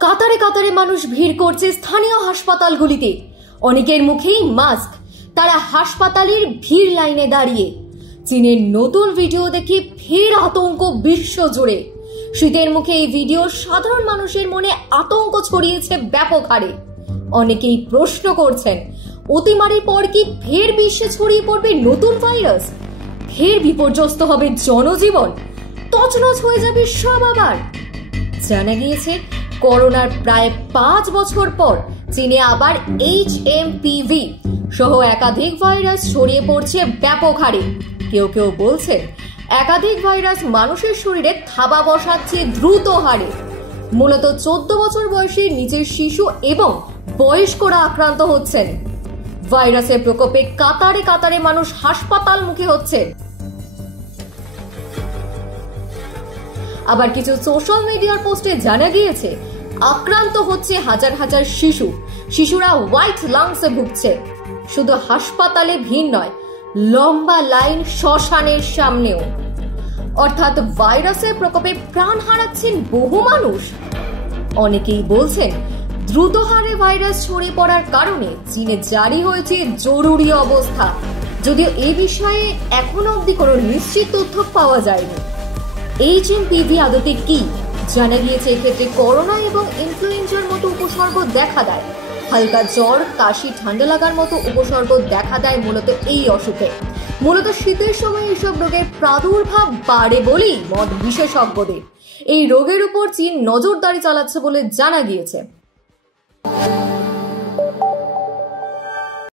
কাতারে কাতারে মানুষ ভিড় করছে স্থানীয় হাসপাতালগুলিতে। অনেকের মুখেই মাস্ক। তারা হাসপাতালের ভিড় লাইনে দাঁড়িয়ে। চীনের নতুন ভিডিও দেখে ফের আতঙ্ক বিশ্ব জুড়ে। শীতের মুখে এই ভিডিও সাধারণ মানুষের মনে আতঙ্ক ছড়িয়েছে ব্যাপক হারে। অনেকেই প্রশ্ন করছেন, অতিমারির পর কি ফের বিশ্বে ছড়িয়ে পড়বে নতুন ভাইরাস? ফের বিপর্যস্ত হবে জনজীবন, তছনছ হয়ে যাবে সব আবার। জানা গিয়েছে করোনার প্রায় 5 বছর পর চীনে আবার HMPV সহ একাধিক ভাইরাস ছড়িয়ে পড়ছে ব্যাপক হারে। কেউ কেউ বলছেন একাধিক ভাইরাস মানুষের শরীরে থাবা বসাচ্ছে দ্রুত হারে। মূলত 14 বছর বয়সী নিচের শিশু এবং বয়স্করা আক্রান্ত হচ্ছেন। ভাইরাসের প্রকোপে কাতারে কাতারে মানুষ হাসপাতাল মুখী হচ্ছে। আবার কিছু সোশ্যাল মিডিয়ার পোস্টে জানা গিয়েছে আক্রান্ত হচ্ছে হাজার হাজার শিশুরা হোয়াইট লাংসে ভুগছে। শুধু হাসপাতালে ভিড় নয়, লম্বা লাইন শ্মশানের সামনেও। অর্থাৎ ভাইরাসের প্রকোপে প্রাণ হারাচ্ছেন বহু মানুষ। অনেকেই বলছেন দ্রুত হারে ভাইরাস ছড়িয়ে পড়ার কারণে চীনে জারি হয়েছে জরুরি অবস্থা, যদিও এই বিষয়ে এখনো অবধি কোনো নিশ্চিত তথ্য পাওয়া যায়নি। HMPV আদতে কি? জানা গিয়েছে এক্ষেত্রে করোনা এবং ইনফ্লুয়েঞ্জার মতো উপসর্গ দেখা দেয়। হালকা জ্বর, কাশি, ঠান্ডা লাগার মতো উপসর্গ দেখা দেয় মূলত এই অসুখে। মূলত শীতের সময় এইসব রোগের প্রাদুর্ভাব বাড়ে বলেই মত বিশেষজ্ঞদের। এই রোগের উপর চীন নজরদারি চালাচ্ছে বলে জানা গিয়েছে।